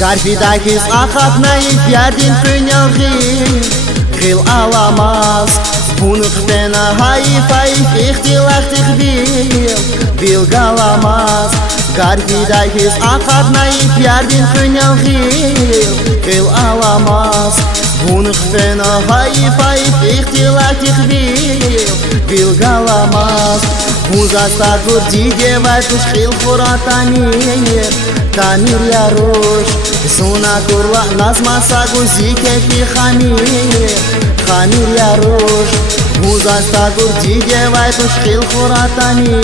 Garfidakis akhatnayif yardin kınyalgin Gil alamaz Bunuk fena hayfayif ihtilaktik bil galamaz Garfidakis akhatnayif yardin kınyalgin Gil alamaz Bunuk fena hayfayif ihtilaktik bil galamaz Muzasta kurdi devaytush khil khuratani Tanir yarush Suna kurla nazma sagu zike fi Khanir yarush Muzasta kurdi devaytush khil khuratani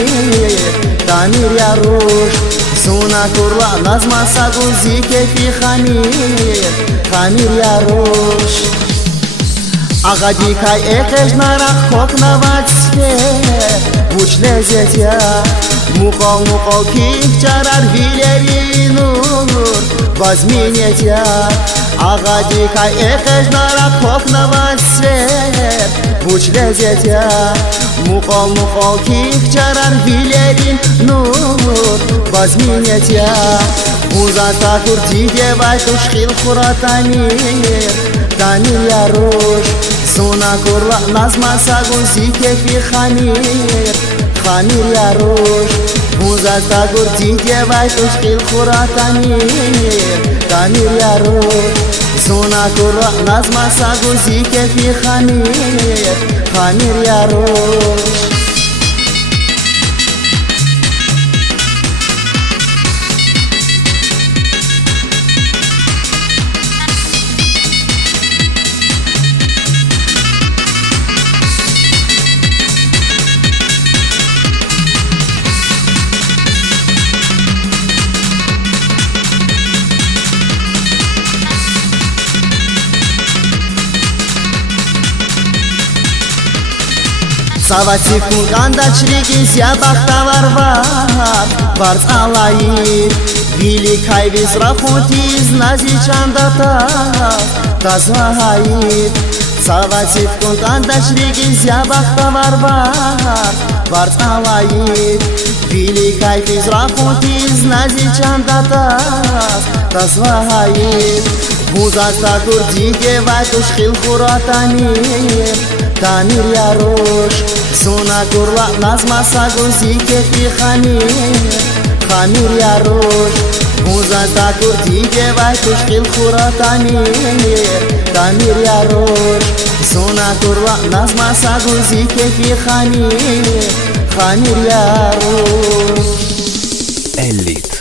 Tanir yarush Suna kurla nazma sagu zike fi Khanir yarush Agadi kay ekej naraq koknavat sfer Buç lezzetya Mukol kif çarar vileri nur Vazminetya Agadi kay ekej naraq koknavat sfer Buç lezzetya Mukol kif çarar vileri nur Vazminetya Muzasta kurdi devaytush khil khuratani Tanir yarush Suna kurla nazma sagu zike fi Khanir yarush Muzasta kurdi devaytush khil khuratani Tanir yarush Suna kurla nazma sagu zike fi Khanir yarush Savati kunganda çrigi sia bakhtavar var alayir Великай весь рахунтиз нази чандата тазахайир Savati kunganda çrigi sia bakhtavar var alayir Великай весь рахунтиz nazi чандата тазахайир Muzasta kurdi devaytush khil khuratani Tanir yarush Suna kurla nazma sagu zike fi Khanir yarush Muzasta kurdi devaytush khil khuratani Tanir yarush Suna kurla nazma sagu zike fi Khanir yarush Elite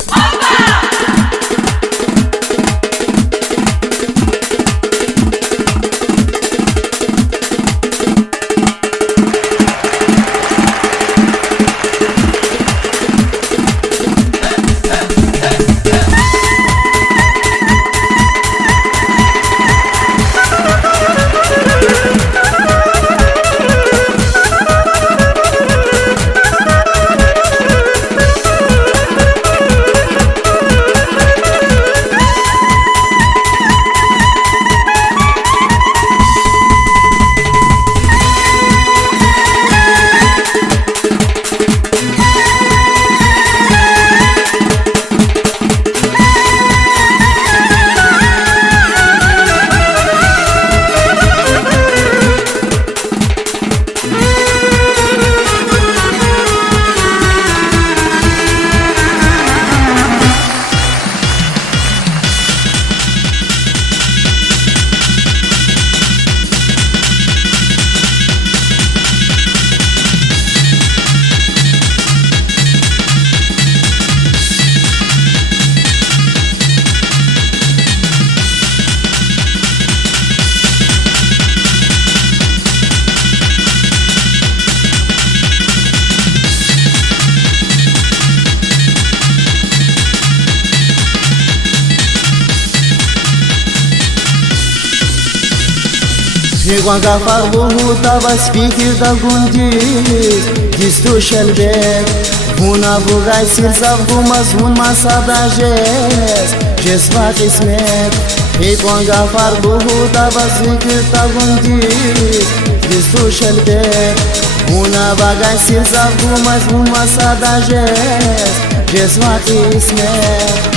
Niguanga farluhu tavas fikir da gundis Distu shelbet Buna vugay sirzav gumaz hun masada Jes va qismet Niguanga farluhu tavas fikir da gundis Distu shelbet Buna vugay sirzav gumaz hun masada Jes va qismet